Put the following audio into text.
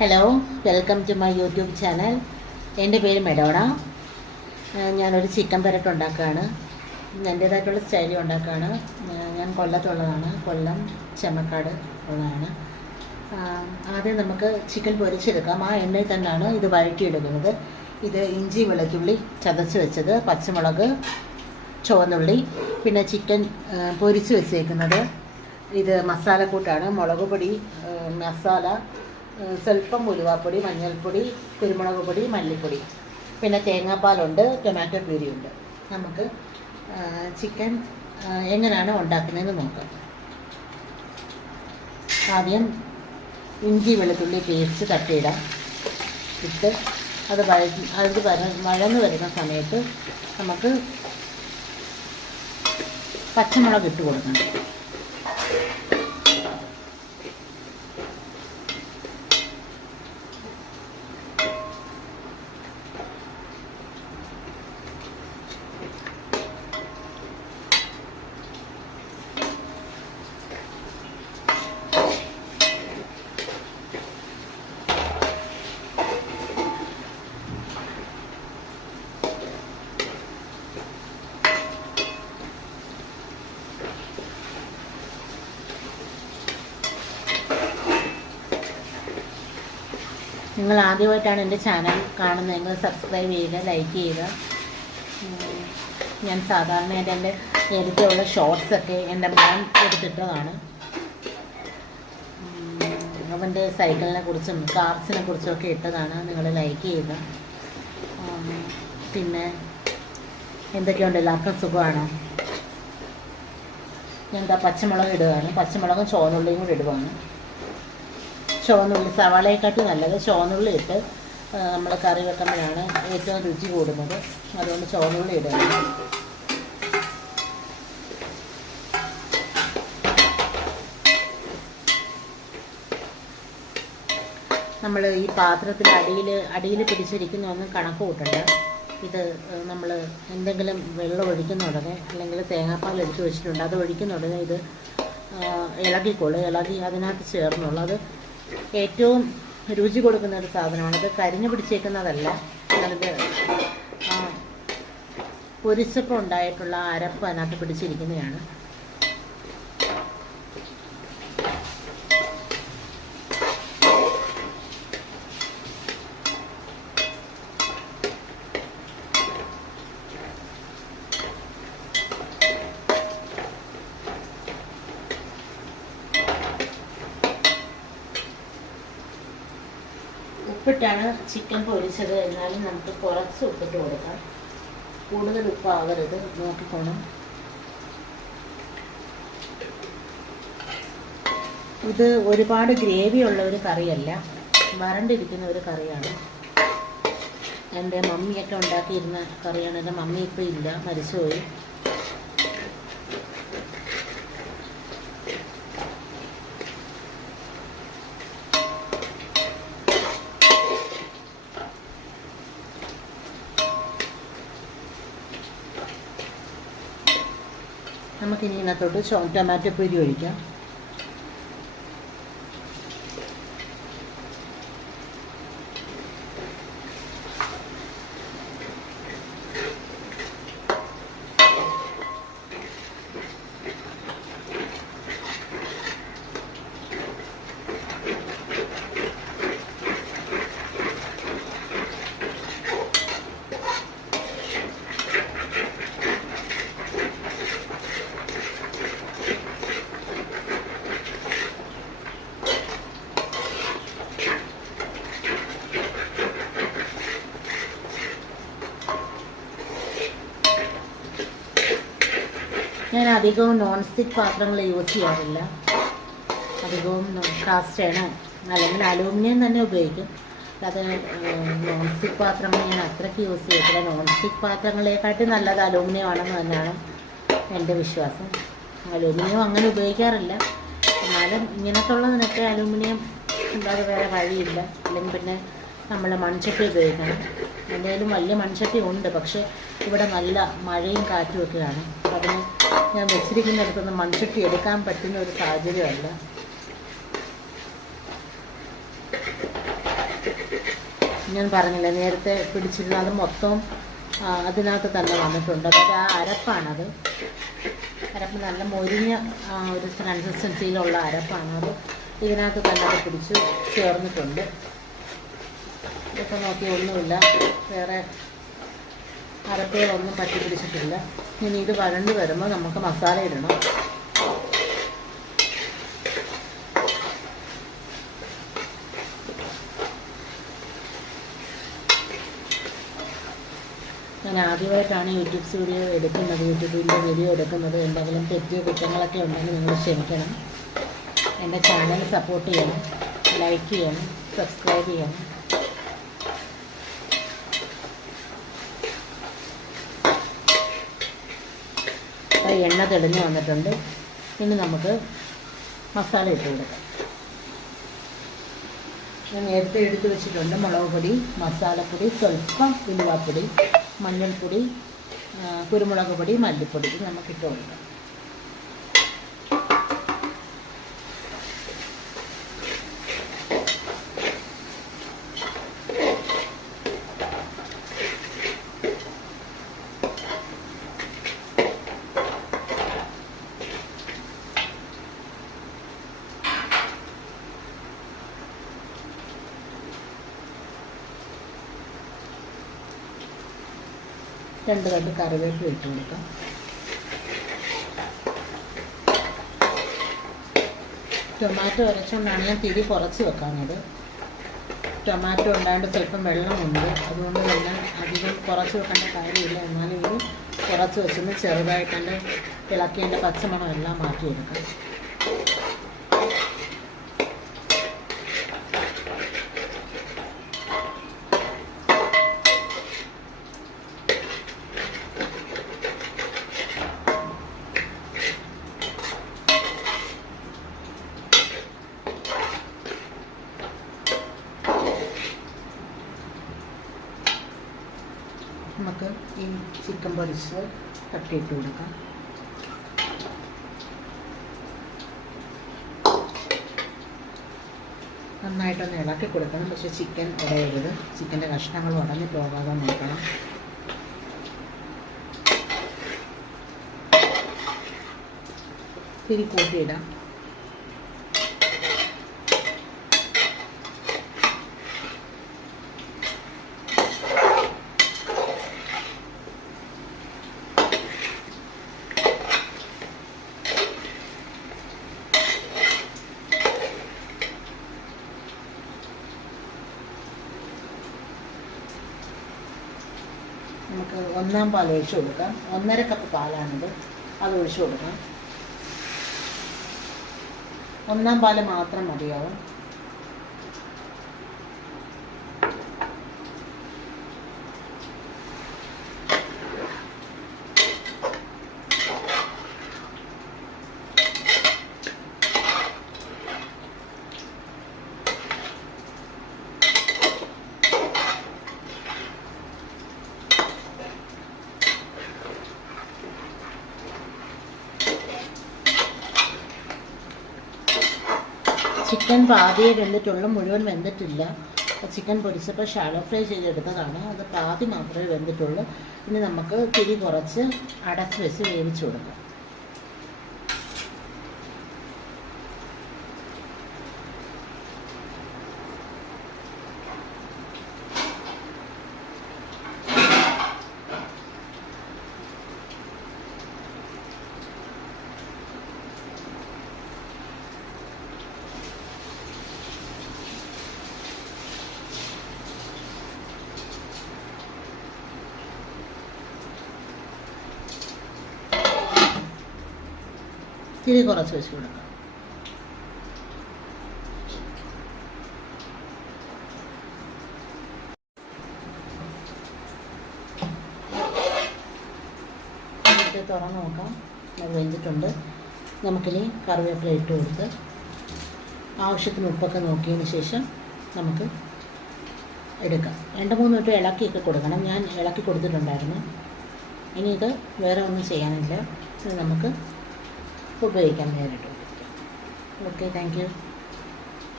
Hello, welcome to my YouTube channel. എൻ്റെ പേര് Madonna. ഞാനൊരു ചിക്കൻ പെരട്ട് ഉണ്ടാക്കുകയാണ്. എൻ്റേതായിട്ടുള്ള സ്റ്റൈലിൽ ഉണ്ടാക്കുകയാണ്. ഞാൻ കൊല്ലത്തുള്ളതാണ്. കൊല്ലം ചെമ്മക്കാട് ഉള്ളതാണ്. ആദ്യം നമുക്ക് ചിക്കൻ പൊരിച്ചെടുക്കാം. ആ എണ്ണയിൽ തന്നെയാണ് ഇത് വഴറ്റിയെടുക്കുന്നത്. ഇത് ഇഞ്ചി വെളുത്തുള്ളി ചതച്ച് വെച്ചത്, പച്ചമുളക്, ചുവന്നുള്ളി, പിന്നെ ചിക്കൻ പൊരിച്ച് വെച്ചേക്കുന്നത്. ഇത് മസാലക്കൂട്ടാണ്. മുളക് പൊടി, മസാല, സ്വല്പം ഉലുവാപ്പൊടി, മഞ്ഞൾപ്പൊടി, കുരുമുളക് പൊടി, മല്ലിപ്പൊടി, പിന്നെ തേങ്ങാപ്പാലുണ്ട്, ടൊമാറ്റോ പ്യൂരിയുണ്ട്. നമുക്ക് ചിക്കൻ എങ്ങനെയാണ് ഉണ്ടാക്കുന്നതെന്ന് നോക്കാം. ആദ്യം ഇഞ്ചി വെളുത്തുള്ളി പേസ്റ്റ് തട്ടിയിടാം. ഇട്ട് അത് വഴന്ന് വരുന്ന സമയത്ത് നമുക്ക് പച്ചമുളക് ഇട്ട് കൊടുക്കണം. നിങ്ങൾ ആദ്യമായിട്ടാണ് എൻ്റെ ചാനൽ കാണുന്നതെങ്കിൽ സബ്സ്ക്രൈബ് ചെയ്യുക, ലൈക്ക് ചെയ്യുക. ഞാൻ സാധാരണയായിട്ട് എൻ്റെ നേരത്തെയുള്ള ഷോർട്സൊക്കെ എൻ്റെ മോൻ എടുത്തിട്ടതാണ്. അവൻ്റെ സൈക്കിളിനെ കുറിച്ചും കാർസിനെ കുറിച്ചുമൊക്കെ ഇട്ടതാണ്. നിങ്ങൾ ലൈക്ക് ചെയ്യുക. പിന്നെ എന്തൊക്കെയുണ്ട്, എല്ലാവർക്കും സുഖമാണോ? ഞാൻ എന്താ പച്ചമുളക് ഇടുകയാണ്. പച്ചമുളകും ചുവന്നുള്ളിയും കൂടി ഇടുകയാണ്. ചുവന്നുള്ളി സവാളയെക്കാട്ടി നല്ലത് ചുവന്നുള്ളി ഇട്ട് നമ്മൾ കറി വെക്കുമ്പോഴാണ് ഏറ്റവും രുചി കൂടുന്നത്. അതുകൊണ്ട് ചുവന്നുള്ളി ഇടുക. നമ്മൾ ഈ പാത്രത്തിൽ അടിയിൽ പിടിച്ചിരിക്കുന്ന ഒന്നും കണക്ക് കൂട്ടണ്ട. ഇത് നമ്മൾ എന്തെങ്കിലും വെള്ളം ഒഴിക്കുന്ന ഉടനെ, അല്ലെങ്കിൽ തേങ്ങാപ്പാൽ എടുത്ത് വെച്ചിട്ടുണ്ട്, അത് ഒഴിക്കുന്ന ഉടനെ ഇത് ഇളകി അതിനകത്ത് ചേർന്നുള്ളൂ. അത് ഏറ്റവും രുചി കൊടുക്കുന്ന ഒരു സാധനമാണ്. ഇത് കരിഞ്ഞു പിടിച്ചേക്കുന്നതല്ല. അതിൻ്റെ പൊരിച്ചപ്പോൾ ഉണ്ടായിട്ടുള്ള അരപ്പ് അതിനകത്ത് പിടിച്ചിരിക്കുന്നതാണ്. ഉപ്പിട്ടാണ് ചിക്കൻ പൊരിച്ചത്. എന്നാലും നമുക്ക് കുറച്ച് ഉപ്പിട്ട് കൊടുക്കാം. കൂടുതൽ ഉപ്പാകരുത്, നോക്കിക്കോണം. ഇത് ഒരുപാട് ഗ്രേവി ഉള്ള ഒരു കറിയല്ല, വരണ്ടിരിക്കുന്ന ഒരു കറിയാണ്. എൻ്റെ മമ്മിയൊക്കെ ഉണ്ടാക്കിയിരുന്ന കറിയാണ്. എൻ്റെ മമ്മി ഇപ്പോൾ ഇല്ല, മരിച്ചുപോയി. നമുക്കിനി ഇതിനകത്തോട്ട് ടൊമാറ്റോ പ്യൂരി ഒഴിക്കാം. ഞാൻ അധികവും നോൺ സ്റ്റിക്ക് പാത്രങ്ങൾ യൂസ് ചെയ്യാറില്ല. അധികവും കാസ്റ്റേണോ അല്ലെങ്കിൽ അലൂമിനിയം തന്നെ ഉപയോഗിക്കും. അത് നോൺ സ്റ്റിക്ക് പാത്രങ്ങൾ ഞാൻ അത്രയ്ക്ക് യൂസ് ചെയ്തിട്ടില്ല. നോൺ സ്റ്റിക്ക് പാത്രങ്ങളെക്കാട്ടി നല്ലത് അലൂമിനിയം ആണെന്ന് തന്നെയാണ് എൻ്റെ വിശ്വാസം. അലൂമിനിയം അങ്ങനെ ഉപയോഗിക്കാറില്ല. എന്നാലും ഇങ്ങനത്തെ ഉള്ളതിനൊക്കെ അലൂമിനിയം ഉണ്ടാതെ വേറെ വഴിയില്ല. അല്ലെങ്കിൽ പിന്നെ നമ്മൾ മൺചട്ടി ഉപയോഗിക്കണം. എൻ്റെ കയ്യിലും വലിയ മൺചട്ടി ഉണ്ട്, പക്ഷേ ഇവിടെ നല്ല മഴയും കാറ്റും ഒക്കെയാണ്. അതിന് ഞാൻ വെച്ചിരിക്കുന്നിടത്തൊന്ന് മൺചട്ടി എടുക്കാൻ പറ്റുന്ന ഒരു സാഹചര്യമല്ല. ഞാൻ പറഞ്ഞില്ലേ നേരത്തെ പിടിച്ചിരുന്ന അത് മൊത്തം അതിനകത്ത് തന്നെ വന്നിട്ടുണ്ട്. അതായത് ആ അരപ്പാണത്. അരപ്പ് നല്ല മൊരിഞ്ഞ ഒരു കൺസിസ്റ്റൻസിയിലുള്ള അരപ്പാണത്. ഇതിനകത്ത് തന്നെ അത് പിടിച്ച് ചേർന്നിട്ടുണ്ട്. ഇതൊക്കെ നോക്കി ഒന്നുമില്ല, വേറെ അരപ്പുകളൊന്നും പറ്റി പിടിച്ചിട്ടില്ല. ഇനി ഇത് വഴണ്ടി വരുമ്പോൾ നമുക്ക് മസാല ഇടണം. ഞാൻ ആദ്യമായിട്ടാണ് യൂട്യൂബ് യൂട്യൂബിൻ്റെ വീഡിയോ എടുക്കുന്നത്. എന്തെങ്കിലും തെറ്റിയ കുറ്റങ്ങളൊക്കെ ഉണ്ടെങ്കിൽ നിങ്ങൾ ക്ഷമിക്കണം. എൻ്റെ ചാനൽ സപ്പോർട്ട് ചെയ്യണം, ലൈക്ക് ചെയ്യണം, സബ്സ്ക്രൈബ് ചെയ്യണം. എണ്ണ തെളിഞ്ഞ് വന്നിട്ടുണ്ട്. ഇനി നമുക്ക് മസാല ഇട്ട് കൊടുക്കാം. ഞാൻ നേരത്തെ എടുത്ത് വെച്ചിട്ടുണ്ട് മുളക് പൊടി, മസാലപ്പൊടി, സ്വല്പം ഉലുവാപ്പൊടി, മഞ്ഞൾപ്പൊടി, കുരുമുളക് പൊടി, മല്ലിപ്പൊടി. ഇത് നമുക്കിട്ട് കൊടുക്കാം. രണ്ട് തണ്ട് കറിവേപ്പില ഇട്ട് കൊടുക്കാം. ടൊമാറ്റോ അരച്ചുകൊണ്ടാണ് ഞാൻ തിരി കുറച്ച് വെക്കാനത്. ടൊമാറ്റോ ഉണ്ടായതുകൊണ്ട് സ്വല്പം വെള്ളമുണ്ട്, അതുകൊണ്ട് തന്നെ അധികം കുറച്ച് വെക്കേണ്ട കാര്യമില്ല. എന്നാലും ഇത് കുറച്ച് വെച്ചൊന്ന് ചെറുതായിട്ടെൻ്റെ ഇളക്കി എൻ്റെ പച്ചമണം എല്ലാം മാറ്റിയെടുക്കാം. നമുക്ക് ഈ ചിക്കൻ പൊരിച്ച് തട്ടിയിട്ട് കൊടുക്കാം. നന്നായിട്ടൊന്ന് ഇളക്കി കൊടുക്കണം. പക്ഷേ ചിക്കൻ ഉടയരുത്. ചിക്കൻ്റെ കഷ്ണങ്ങൾ ഉടഞ്ഞ് പോകാതെ നോക്കണം. തിരി കൂട്ടിയിടാം. നമുക്ക് 1 പാൽ ഒഴിച്ച് കൊടുക്കാം. 1.5 കപ്പ് പാലാണിത്, അത് ഒഴിച്ച് കൊടുക്കാം. 1 പാൽ മാത്രം മതിയാവും. ചിക്കൻ പാതിയെ വെന്തിട്ടുള്ളൂ, മുഴുവൻ വെന്തിട്ടില്ല. ചിക്കൻ പൊരിച്ചപ്പോൾ ഷാലോ ഫ്രൈ ചെയ്തെടുത്തതാണ്, അത് പാതി മാത്രമേ വെന്തിട്ടുള്ളൂ. ഇനി നമുക്ക് തിരി കുറച്ച് അടച്ച് വെച്ച് വേവിച്ച് കൊടുക്കാം. തിരി കുറച്ച് വെച്ച് കൊടുക്കാം. തുറന്ന് നോക്കാം, അത് വെന്തിട്ടുണ്ട്. നമുക്കിനി കറിവേപ്പില ഇട്ട് കൊടുത്ത് ആവശ്യത്തിന് ഉപ്പൊക്കെ നോക്കിയതിന് ശേഷം നമുക്ക് എടുക്കാം. 2-3 മിനിറ്റ് ഇളക്കിയൊക്കെ കൊടുക്കണം. ഞാൻ ഇളക്കി കൊടുത്തിട്ടുണ്ടായിരുന്നു. ഇനി ഇത് വേറെ ഒന്നും ചെയ്യാനില്ല. ഇത് നമുക്ക് ഉപയോഗിക്കാൻ നേരിട്ട്. Okay, thank you.